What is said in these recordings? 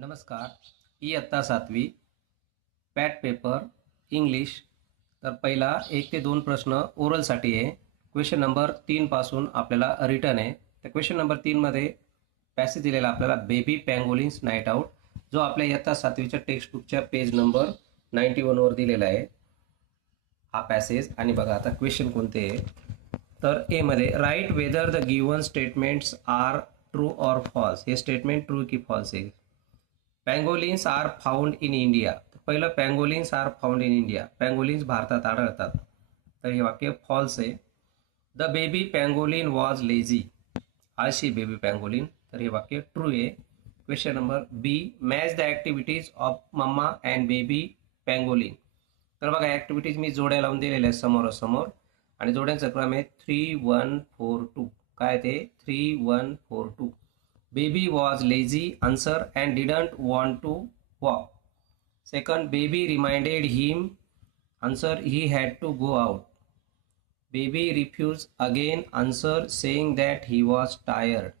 नमस्कार. इयत्ता 7वी पॅट paper English. तर पहिला 1 ते 2 प्रश्न ओरलसाठी आहे. क्वेश्चन नंबर 3 पासून आपल्याला रिटर्न आहे. त्या क्वेश्चन नंबर 3 मध्ये पॅसेज दिलेला आपल्याला बेबी पँगोलिन्स नाईट आउट, जो आपल्या इयत्ता 7वीच्या टेक्स्टबुकच्या पेज नंबर 91 वर दिलेला आहे हा पॅसेज. आणि बघा आता क्वेश्चन कोणते आहे. तर ए मध्ये write whether the given statements are true or false. हे स्टेटमेंट ट्रू की फॉल्स आहे. Pangolins are found in India. पहिलं pangolins are found in India, pangolins भारतात आढळतात, तर हे वाक्य फॉल्स आहे. The baby pangolin was lazy. आळशी बेबी पँगोलिन, तर हे वाक्य ट्रू आहे. Question number B, match the activities of mamma and baby pangolin. तर बघा ऍक्टिव्हिटीज मी जोड्या लावून दिलेल्या आहेत समोरासमोर, आणि जोड्यांचा क्रम आहे 3, 1, 4, 2. काय ते 3, 1, 4, 2. Baby was lazy, answer, and didn't want to walk. Second, baby reminded him, answer, he had to go out. Baby refused again, answer, saying that he was tired.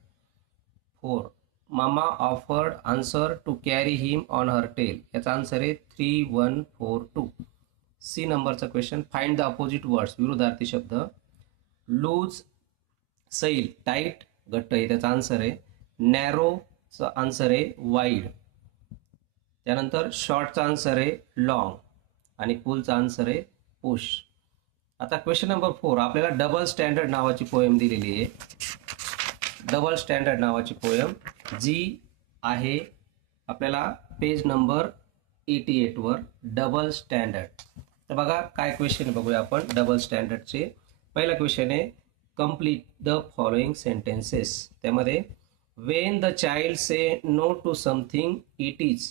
4. Mama offered, answer, to carry him on her tail. याचा answer आहे 3, 1, 4, 2. C नंबरचा question, find the opposite words. विरुद्धार्थी शब्द. Loose, सैल, tight, घट्ट आहे, त्याचा answer आहे नॅरोचा आन्सर आहे वाईड. त्यानंतर शॉर्टचा आन्सर आहे लॉंग, आणि पुलचा आन्सर आहे पुश. आता क्वेश्चन नंबर 4, आपल्याला डबल स्टँडर्ड नावाची पोएम दिलेली आहे. डबल स्टँडर्ड नावाची पोएम जी आहे आपल्याला पेज नंबर 88 वर. Double standard. तर बघा काय क्वेश्चन बघूया आपण डबल स्टँडर्डचे. पहिला क्वेश्चन आहे कंप्लीट द फॉलोइंग सेंटेन्सेस. त्यामध्ये when the child say no to something it is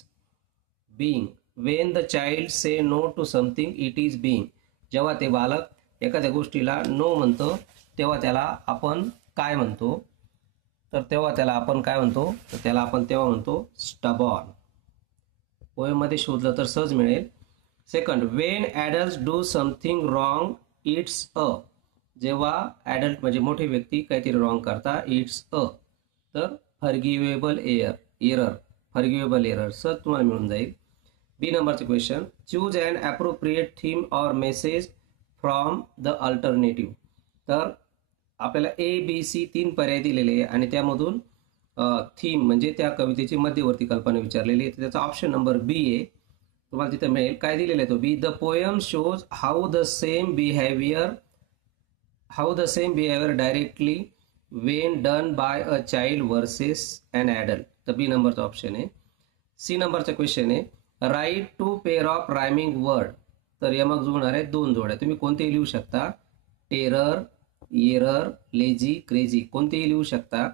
being. when the child say no to something it is being. जेव्हा ते बालक एखाद्या गोष्टीला नो म्हणतो तेव्हा त्याला आपण काय म्हणतो, तर तेव्हा त्याला आपण काय म्हणतो, तर त्याला आपण तेव्हा म्हणतो स्टबॉर्न. पोएममध्ये शोधलं तर सहज मिळेल. Second, Wien adults do something wrong it's a. जेव्हा ॲडल्ट म्हणजे मोठी व्यक्ती काहीतरी रॉंग करता इट्स अ, तर फॉरगिवेबल एरर, फॉरगिवेबल एरर सहज तुम्हाला मिळून जाईल. बी नंबरचे question, choose and appropriate theme or message from the alternative. तर आपल्याला ए बी सी 3 पर्याय दिलेले आहे, आणि त्यामधून थीम म्हणजे त्या कवितेची मध्यवर्ती कल्पना विचारलेली आहे. त्याचा ऑप्शन नंबर बी आहे, तुम्हाला तिथे मिळेल. काय दिलेलं आहे तो B. The poem shows how the same behaviour directly when done by a child versus an adult. तर बी नंबरचा ऑप्शन आहे. सी नंबरचा क्वेश्चन आहे write two pair of rhyming word. तर यमक जुळणार आहे 2 जोड्या. तुम्ही कोणतेही लिहू शकता. टेरर, एरर, लेझी, क्रेझी कोणतेही लिहू शकता.